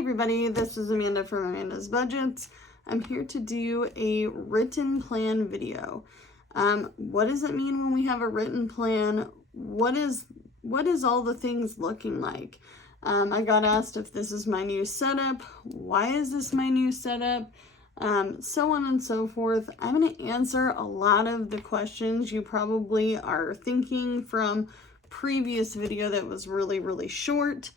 everybody, this is Amanda from Amanda's Budgets. I'm here to do a written plan video. What does it mean when we have a written plan? What is all the things looking like? I got asked if this is my new setup. Why is this my new setup? So on and so forth. I'm going to answer a lot of the questions you probably are thinking from previous video that was really short.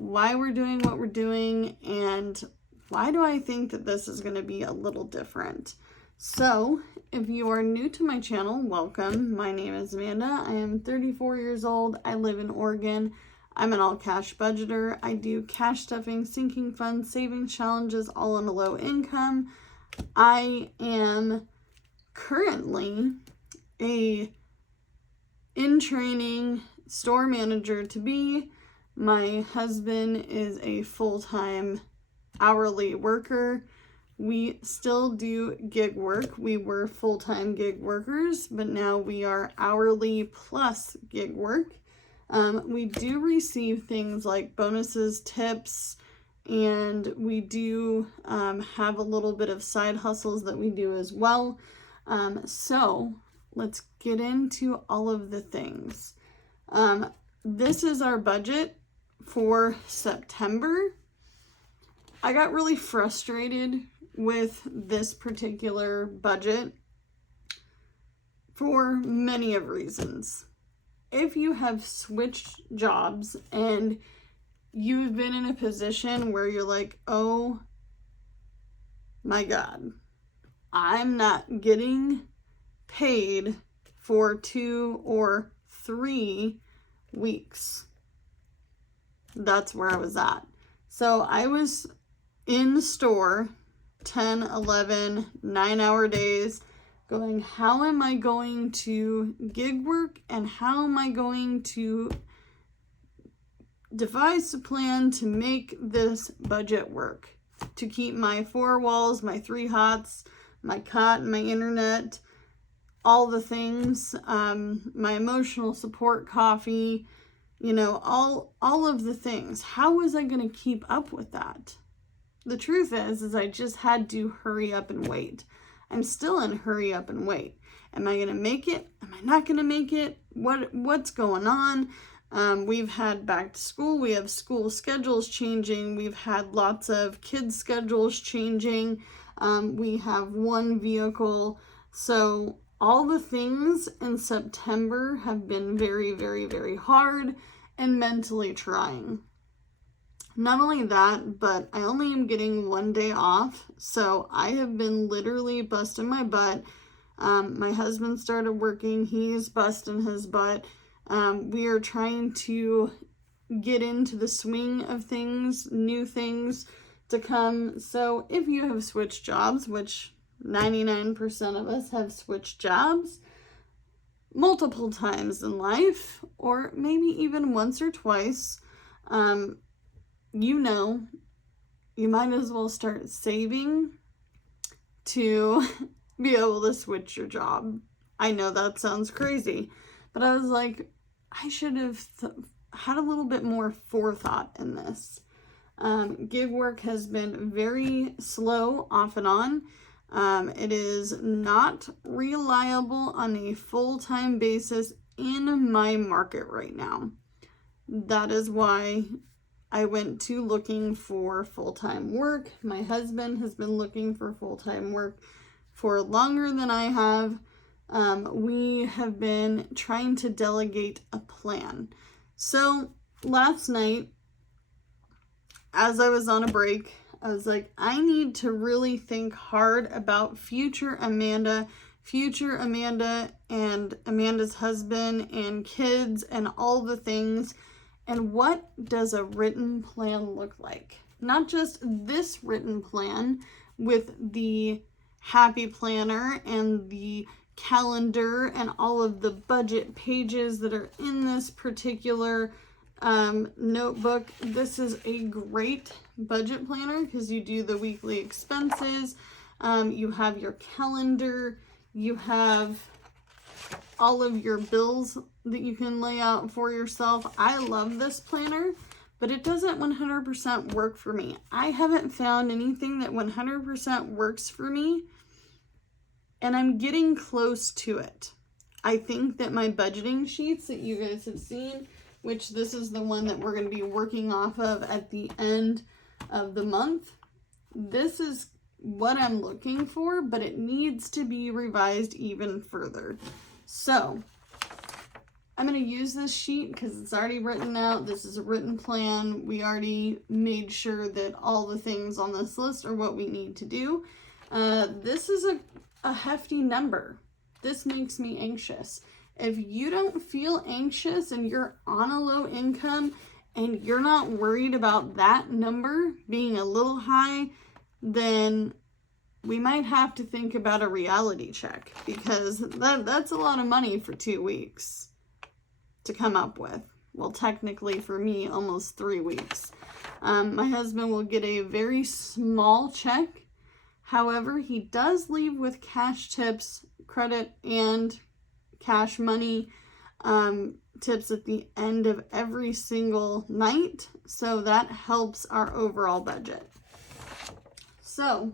Why we're doing what we're doing, and why do I think that this is going to be a little different. So if you are new to my channel, welcome. My name is Amanda. I am 34 years old. I live in Oregon. I'm an all-cash budgeter. I do cash stuffing, sinking funds, savings challenges, all on a low income. I am currently a in-training store manager to be. My husband is a full-time hourly worker. We still do gig work. We were full-time gig workers, but now we are hourly plus gig work. We do receive things like bonuses, tips, and we do have a little bit of side hustles that we do as well. So let's get into all of the things. This is our budget for September. I got really frustrated with this particular budget for many of reasons. If you have switched jobs and you've been in a position where you're like, oh my God, I'm not getting paid for 2 or 3 weeks. That's where I was at. So I was in the store 10, 11, 9-hour days going, how am I going to gig work and how am I going to devise a plan to make this budget work, to keep my 4 walls, my 3 hots, my cot, my internet, all the things, my emotional support coffee, you know, all of the things. How was I going to keep up with that? The truth is I just had to hurry up and wait. I'm still in hurry up and wait. Am I going to make it? Am I not going to make it? What's going on? We've had back to school. We have school schedules changing. We've had lots of kids' schedules changing. We have one vehicle. So all the things in September have been very hard and mentally trying. Not only that, but I only am getting 1 day off. So I have been literally busting my butt. My husband started working. He's busting his butt. We are trying to get into the swing of things, new things to come. So if you have switched jobs, which 99% of us have switched jobs multiple times in life, or maybe even once or twice, you know, you might as well start saving to be able to switch your job. I know that sounds crazy, but I was like, I should have had a little bit more forethought in this. Gig work has been very slow off and on. It is not reliable on a full-time basis in my market right now. That is why I went to looking for full-time work. My husband has been looking for full-time work for longer than I have. We have been trying to delegate a plan. So last night, as I was on a break, I was like, I need to really think hard about future Amanda and Amanda's husband and kids and all the things. And what does a written plan look like? Not just this written plan with the happy planner and the calendar and all of the budget pages that are in this particular notebook. This is a great budget planner because you do the weekly expenses. You have your calendar. You have all of your bills that you can lay out for yourself. I love this planner but it doesn't 100% work for me. I haven't found anything that 100% works for me, and I'm getting close to it. I think that my budgeting sheets that you guys have seen, which this is the one that we're going to be working off of at the end of the month, this is what I'm looking for, but it needs to be revised even further. So I'm going to use this sheet because it's already written out. This is a written plan. We already made sure that all the things on this list are what we need to do. This is a hefty number. This makes me anxious. If you don't feel anxious and you're on a low income and you're not worried about that number being a little high, then we might have to think about a reality check, because that's a lot of money for 2 weeks to come up with. Well, technically for me, almost 3 weeks. My husband will get a very small check. However, he does leave with cash tips, credit, and cash money tips at the end of every single night. So that helps our overall budget. So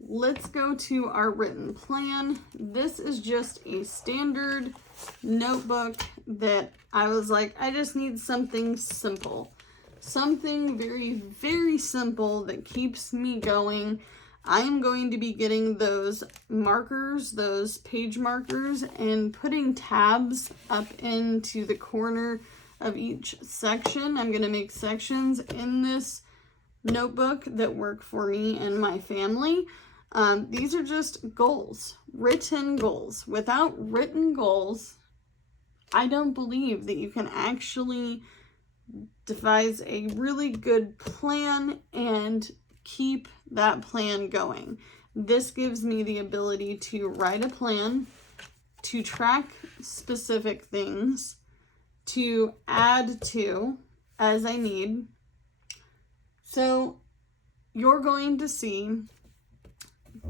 let's go to our written plan. This is just a standard notebook that I was like, I just need something simple. Something very, very simple that keeps me going. I'm going to be getting those markers, those page markers, and putting tabs up into the corner of each section. I'm going to make sections in this notebook that work for me and my family. These are just goals, written goals. Without written goals, I don't believe that you can actually devise a really good plan and keep that plan going. This gives me the ability to write a plan, to track specific things, to add to as I need. So you're going to see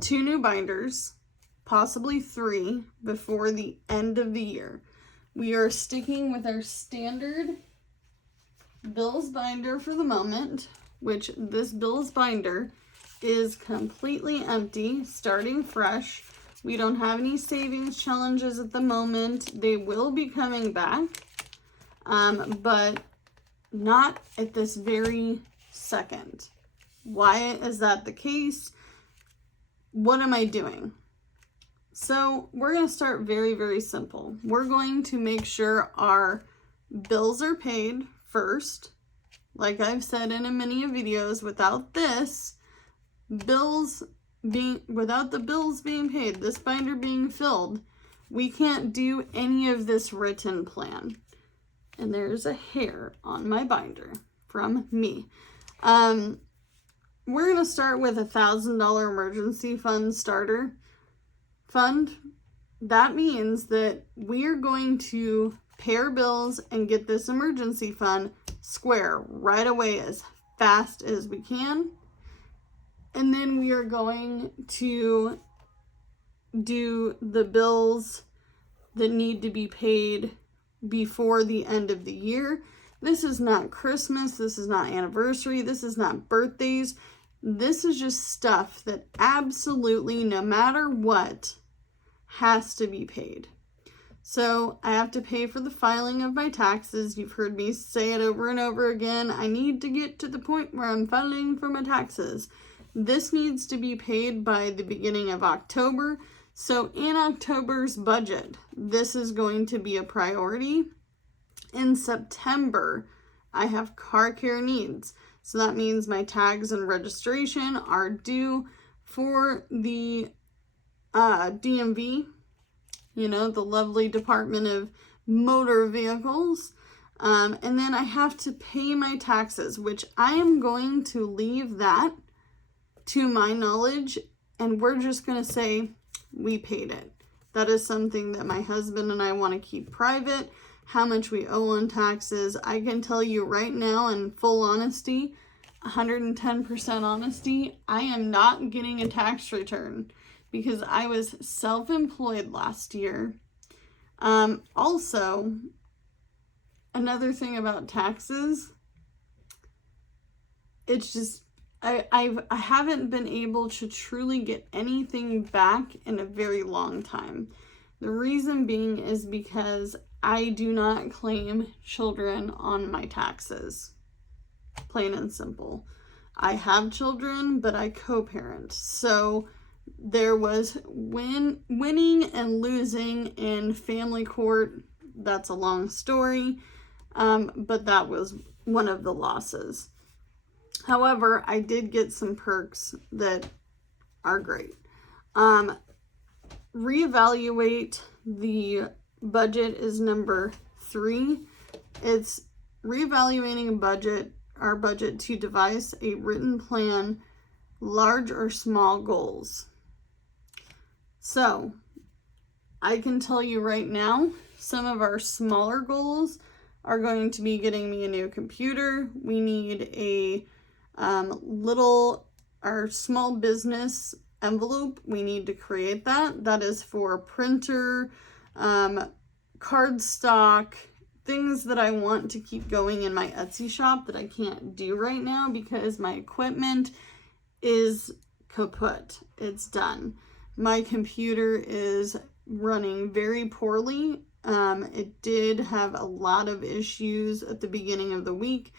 2 new binders, possibly 3, before the end of the year. We are sticking with our standard bills binder for the moment, which this bills binder is completely empty, starting fresh. We don't have any savings challenges at the moment. They will be coming back, but not at this very second. Why is that the case? What am I doing? So we're going to start very, very simple. We're going to make sure our bills are paid first. Like I've said in many videos, without the bills being paid, this binder being filled, we can't do any of this written plan. And there's a hair on my binder from me. We're going to start with $1,000 emergency fund starter fund. That means that we are going to pay our bills and get this emergency fund square right away as fast as we can. And then we are going to do the bills that need to be paid before the end of the year. This is not Christmas. This is not anniversary. This is not birthdays. This is just stuff that absolutely, no matter what, has to be paid. So I have to pay for the filing of my taxes. You've heard me say it over and over again. I need to get to the point where I'm filing for my taxes. This needs to be paid by the beginning of October. So in October's budget, this is going to be a priority. In September, I have car care needs. So that means my tags and registration are due for the DMV, the lovely Department of Motor Vehicles. And then I have to pay my taxes, which I am going to leave that to my knowledge, and we're just going to say we paid it. That is something that my husband and I want to keep private. How much we owe on taxes, I can tell you right now in full honesty, 110% honesty, I am not getting a tax return because I was self-employed last year. Also, another thing about taxes, it's just, I haven't been able to truly get anything back in a very long time. The reason being is because I do not claim children on my taxes. Plain and simple. I have children, but I co-parent. So there was winning and losing in family court. That's a long story, but that was one of the losses. However, I did get some perks that are great. Reevaluate the budget is number 3. It's reevaluating our budget to devise a written plan, large or small goals. So, I can tell you right now, some of our smaller goals are going to be getting me a new computer. We need our small business envelope. We need to create that. That is for printer, cardstock, things that I want to keep going in my Etsy shop that I can't do right now because my equipment is kaput. It's done. My computer is running very poorly. It did have a lot of issues at the beginning of the week.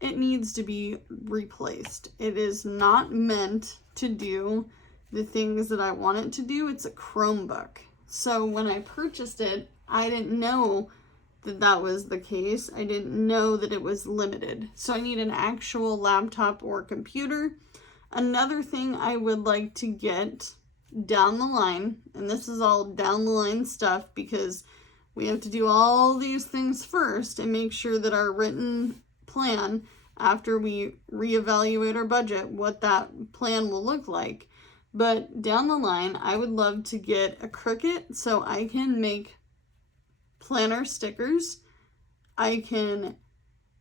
It needs to be replaced. It is not meant to do the things that I want it to do. It's a Chromebook. So when I purchased it, I didn't know that was the case. I didn't know that it was limited. So I need an actual laptop or computer. Another thing I would like to get down the line, and this is all down the line stuff because we have to do all these things first and make sure that our written plan, after we reevaluate our budget, what that plan will look like. But down the line, I would love to get a Cricut so I can make planner stickers. I can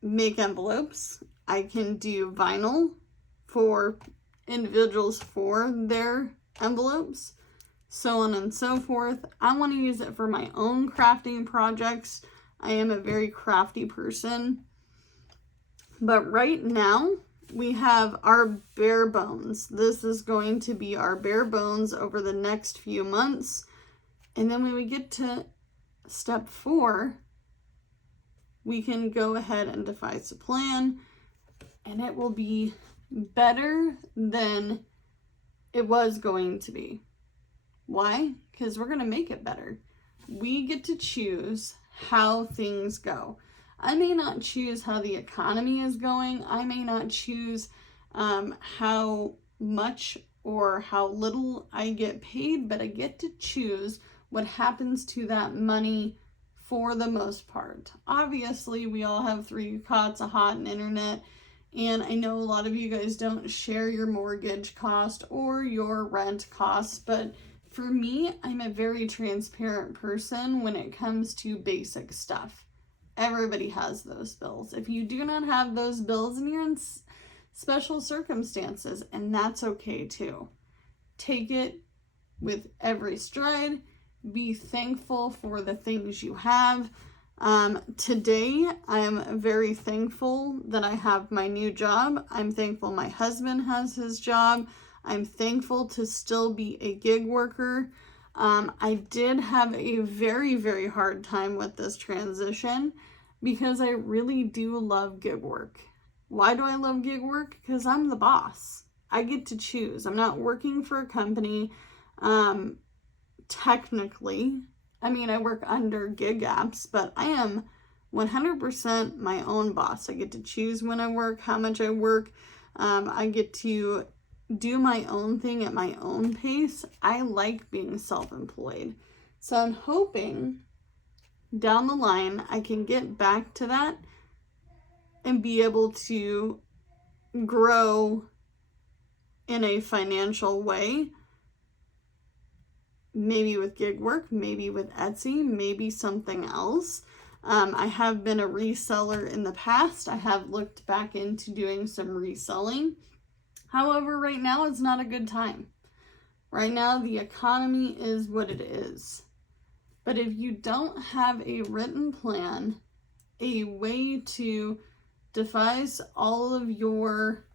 make envelopes. I can do vinyl for individuals for their envelopes, so on and so forth. I want to use it for my own crafting projects. I am a very crafty person. But right now, we have our bare bones. This is going to be our bare bones over the next few months. And then when we get to step 4, we can go ahead and devise a plan, and it will be better than it was going to be. Why? Because we're going to make it better. We get to choose how things go. I may not choose how the economy is going. I may not choose how much or how little I get paid, but I get to choose what happens to that money for the most part. Obviously, we all have 3 cots, a hot, and internet, and I know a lot of you guys don't share your mortgage cost or your rent costs, but for me, I'm a very transparent person when it comes to basic stuff. Everybody has those bills. If you do not have those bills, and you're in special circumstances, and that's okay too. Take it with every stride. Be thankful for the things you have. Today, I am very thankful that I have my new job. I'm thankful my husband has his job. I'm thankful to still be a gig worker. I did have a very, very hard time with this transition because I really do love gig work. Why do I love gig work? Because I'm the boss. I get to choose. I'm not working for a company. Technically, I mean, I work under gig apps, but I am 100% my own boss. I get to choose when I work, how much I work. I get to do my own thing at my own pace. I like being self-employed. So I'm hoping down the line I can get back to that and be able to grow in a financial way. Maybe with gig work, maybe with Etsy, maybe something else. I have been a reseller in the past. I have looked back into doing some reselling. However, right now is not a good time. Right now, the economy is what it is. But if you don't have a written plan, a way to devise all of your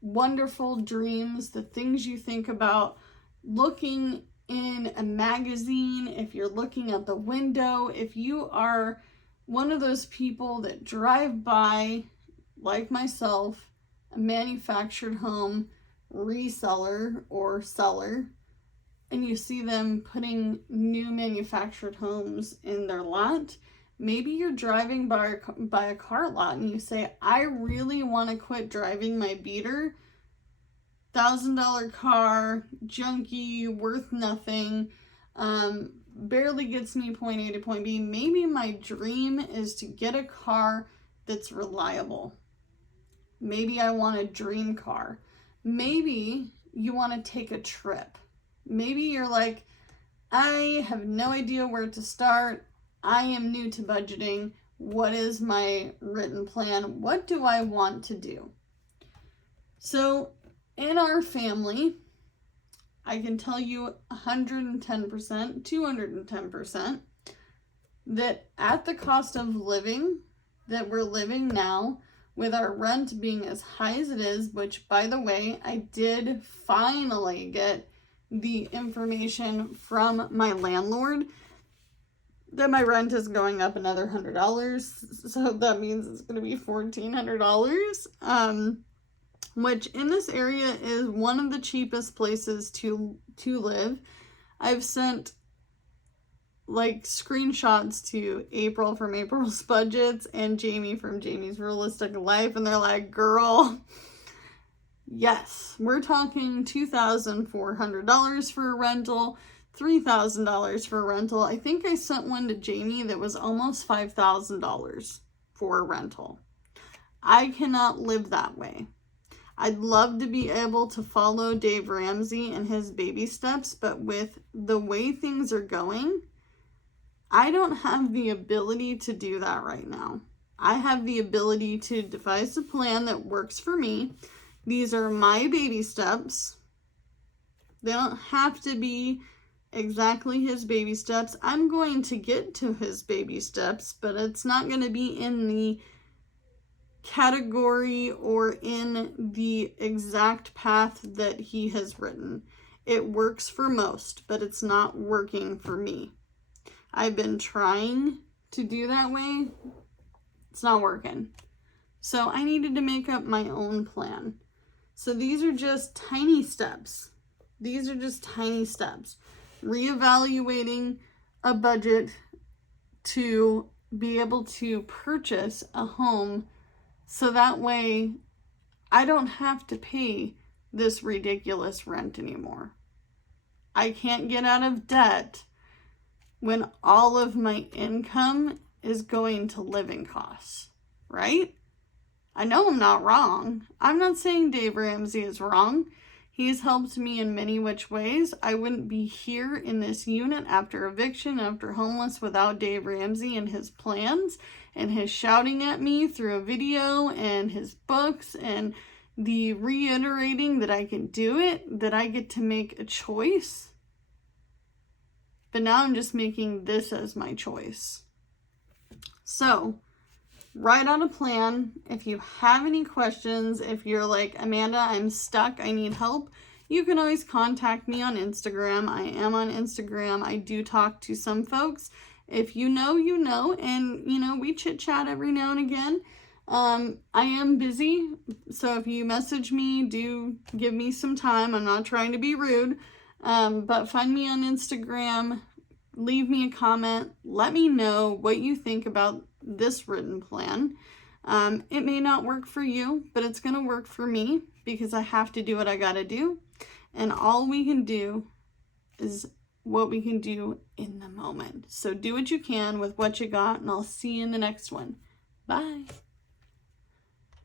wonderful dreams, the things you think about looking in a magazine, if you're looking out the window, if you are one of those people that drive by, like myself, a manufactured home reseller or seller, and you see them putting new manufactured homes in their lot, maybe you're driving by a car lot and you say, I really want to quit driving my beater, $1,000 car, junky, worth nothing, barely gets me point A to point B. Maybe my dream is to get a car that's reliable. Maybe I want a dream car. Maybe you want to take a trip. Maybe you're like, I have no idea where to start. I am new to budgeting. What is my written plan? What do I want to do? So in our family, I can tell you 110%, 210%, that at the cost of living that we're living now, with our rent being as high as it is, which, by the way, I did finally get the information from my landlord that my rent is going up another $100. So that means it's going to be $1,400, which in this area is one of the cheapest places to live. I've sent like screenshots to April from April's budgets and Jamie from Jamie's Realistic Life, and they're like, girl, yes, we're talking $2,400 for a rental, $3,000 for a rental. I think I sent one to Jamie that was almost $5,000 for a rental. I cannot live that way. I'd love to be able to follow Dave Ramsey and his baby steps, but with the way things are going, I don't have the ability to do that right now. I have the ability to devise a plan that works for me. These are my baby steps. They don't have to be exactly his baby steps. I'm going to get to his baby steps, but it's not going to be in the category or in the exact path that he has written. It works for most, but it's not working for me. I've been trying to do that way. It's not working. So I needed to make up my own plan. So these are just tiny steps. Reevaluating a budget to be able to purchase a home, so that way I don't have to pay this ridiculous rent anymore. I can't get out of debt when all of my income is going to living costs, right? I know I'm not wrong. I'm not saying Dave Ramsey is wrong. He's helped me in many which ways. I wouldn't be here in this unit after eviction, after homeless, without Dave Ramsey and his plans and his shouting at me through a video and his books and the reiterating that I can do it, that I get to make a choice. But now I'm just making this as my choice. So, write out a plan. If you have any questions, if you're like, Amanda, I'm stuck, I need help, you can always contact me on Instagram. I am on Instagram. I do talk to some folks. If you know, you know, and we chit chat every now and again. I am busy, so if you message me, do give me some time. I'm not trying to be rude. But find me on Instagram, leave me a comment, let me know what you think about this written plan. It may not work for you, but it's going to work for me because I have to do what I got to do. And all we can do is what we can do in the moment. So do what you can with what you got, and I'll see you in the next one. Bye.